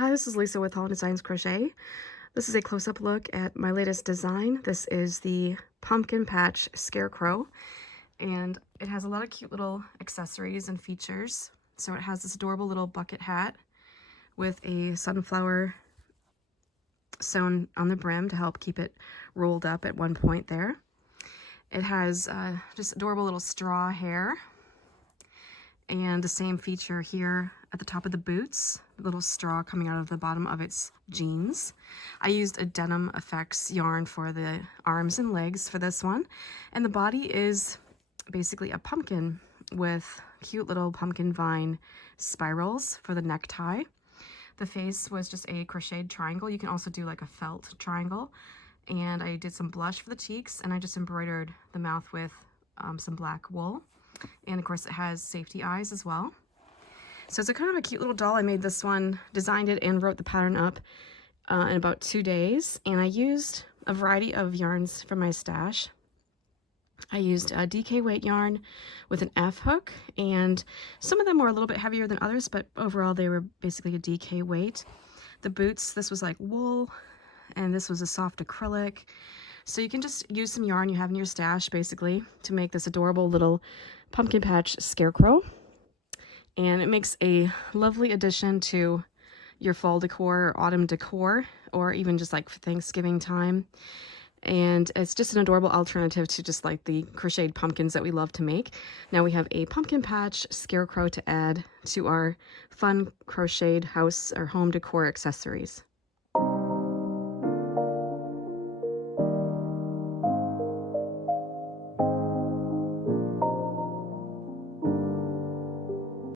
Hi, this is Lisa with Holland Designs Crochet. This is a close-up look at my latest design. This is the Pumpkin Patch Scarecrow, and it has a lot of cute little accessories and features. So it has this adorable little bucket hat with a sunflower sewn on the brim to help keep it rolled up at one point there. It has just adorable little straw hair, and the same feature here at the top of the boots, a little straw coming out of the bottom of its jeans. I used a Denim Effects yarn for the arms and legs for this one, and the body is basically a pumpkin with cute little pumpkin vine spirals for the necktie. The face was just a crocheted triangle. You can also do like a felt triangle, and I did some blush for the cheeks, and I just embroidered the mouth with some black wool. And of course it has safety eyes as well. So it's a kind of a cute little doll. I made this one, designed it, and wrote the pattern up in about 2 days. And I used a variety of yarns from my stash. I used a DK weight yarn with an F hook, and some of them were a little bit heavier than others, but overall they were basically a DK weight. The boots, this was like wool, and this was a soft acrylic. So you can just use some yarn you have in your stash basically to make this adorable little pumpkin patch scarecrow. And it makes a lovely addition to your fall decor or autumn decor, or even just like for Thanksgiving time. And it's just an adorable alternative to just like the crocheted pumpkins that we love to make. Now we have a pumpkin patch scarecrow to add to our fun crocheted house or home decor accessories.